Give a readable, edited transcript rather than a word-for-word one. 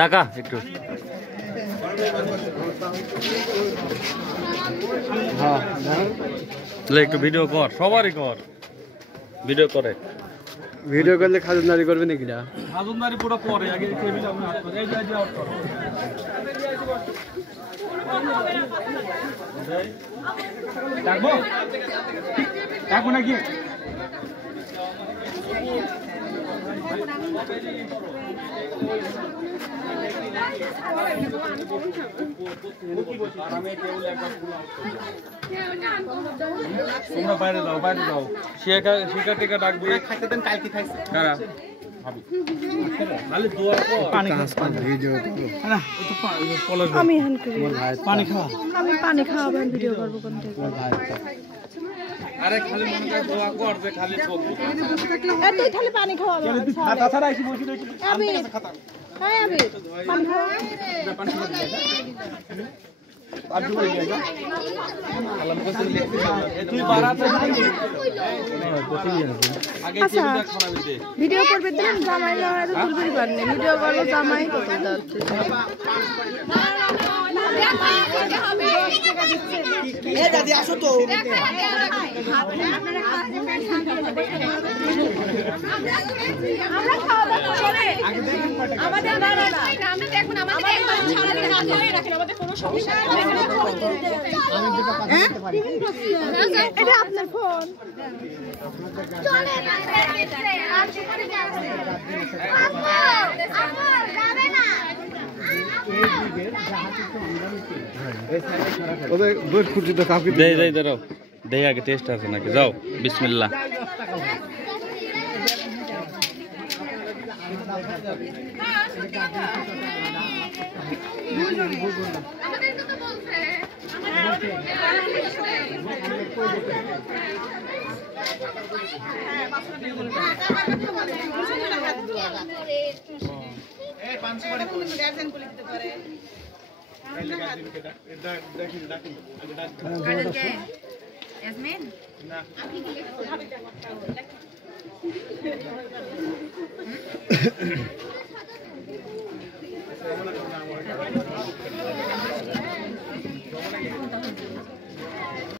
টাকা একটু একটু ভিডিও কর, সবারই কর, ভিডিও করে। ভিডিও করলে খাজুনদারি করবে নাকি? খাজুনদারি পুরো পরে, আগে ডাকবো নাকি? তোমরা বাইরে যাও, বাইরে যাও। শিকা টিকা ডাকবি, খাইতে দেন। কালকে খাইছে কারা আমি পানি খাওয়া ভিডিও করবো কোন থেকে? আরে খালি মনে করে দোয়া কর যে খালি তুই খালি পানি খাওয়া খাতা ছাড়া এসে বসে রইছিস। আমি হ্যাঁ আমি পানি খাওয়া আর জুড়ে গিয়ে যা আল্লাহ মুখে লিখতে তুই বারাতে আগে টিভিটা খারাপ দে ভিডিও করবে দেন জামাই লওয়া তো তুলবি পারনে ভিডিও করলো জামাই কত দাঁড়াতে এ দাদি আসো তো আমরা খাওয়া দাওয়া করে আমাদের বাড়ি আমরা দেখুন আমাদের সারা দিন রাত ধরে রাখেন আমাদের কোনো সমস্যা নেই এটা আপনার ফোন চলে না যাবে না ওদের দুধ ফুটিতে কাপি দেই দেই দাঁড়াও, দেই আগে টেস্ট আছে নাকি। যাও, বিসমিল্লাহ। আমাদেরকে তো বলছে এই 500 করে গার্জেন করে দিতে পারে ইয়াসমিন